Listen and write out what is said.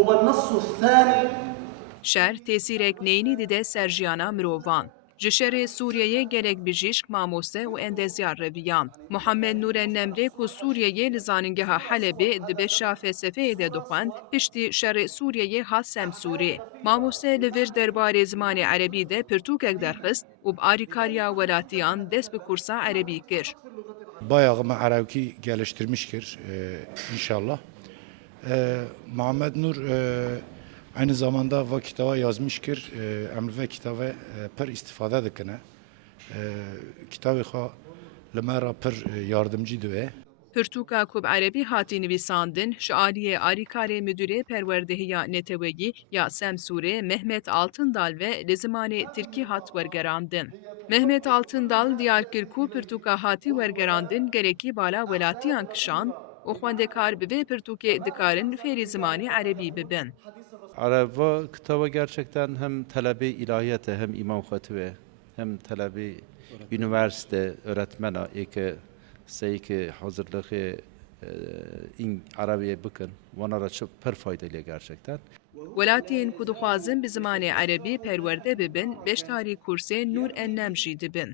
هو النص الثاني. شهر تأثیرک نینی دیده سرجیانا مروان. جشر سوریه گلک بجیشک ماموسه و اندزیار رویان. محمد نور النمری کو سوریه لزاننگه حلبه دبه شاف سفید دخوان پشتی شر سوریه ها سمسوری. ماموسه لور درباره زمان عربی ده پرتوکک درخست و بآریکاریا ولاتیان دست به kursa عربی کر. Bayağı mı Aravki geliştirmiştir inşallah. Muhammed Nur aynı zamanda va kitaba yazmıştır. Emri ve kitaba per istifade dikine. Kitabı ha lemera per yardımcı düve. پرتوکا کوب عربی هاتی نویساندن شعاریه آریکار مدیره پروردهیا نتوگی یا سمسوره مهمت آلتندال و لزمان ترکی هات ورگراندن. مهمت آلتندال دیار کرکو پرتوکا هاتی ورگراندن گرکی بالا ولاتی انکشان و خواندکار به پرتوک دکارن فری زمانی عربی ببن. Araba kitaba gerçekten hem talebe ilahiyatı hem imam hatibi hem talebe üniversite öğretmeni ki ki hazırlığı in Arabiye bakın onlara çok per faydalı gerçekten. ولاتین کدخوازن به زمان عربی پرورده ببن بشتاری کورس نور النمجی دبن.